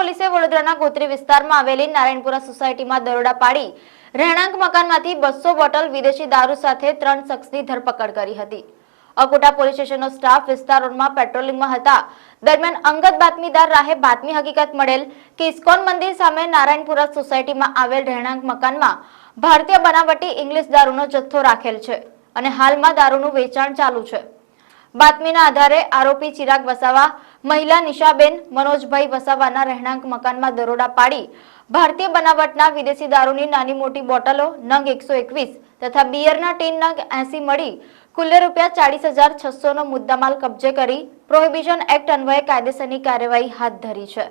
પોલીસે વડોદરાના ગોત્રી વિસ્તારમાં આવેલી નારાયણપુરા સોસાયટીમાં દરોડા પાડી રહેણાંક મકાનમાંથી 200 બોટલ વિદેશી દારૂ સાથે 3 શખ્સની ધરપકડ કરી હતી। અકોટા પોલીસ સ્ટેશનનો સ્ટાફ વિસ્તારોમાં પેટ્રોલિંગમાં હતા। દરમિયાન અંગત બાતમીદાર રાહે બાતમી હકીકત મળેલ કે ઇસ્કોન મંદિર સામે નારાયણપુરા સોસાયટીમાં આવેલ રહેણાંક મકાનમાં ભારતીય બનાવટી ઇંગ્લિશ દારૂનો જથ્થો રાખેલ છે અને હાલમાં દારૂનું વેચાણ ચાલુ છે। બાતમીના આધારે આરોપી ચિરાગ વસાવા, મહિલા નિશાબેન મનોજભાઈ વસાવાના રહેણાંક મકાનમાં દરોડા પાડી ભારતીય બનાવટના વિદેશી દારૂની નાની મોટી બોટલો નંગ 121 તથા બિયરના ટીન નંગ 80 મળી કુલ ₹40,600નો મુદ્દામાલ કબજે કરી પ્રોહિબિશન એક્ટ અન્વયે કાયદેસરની કાર્યવાહી હાથ ધરી છે।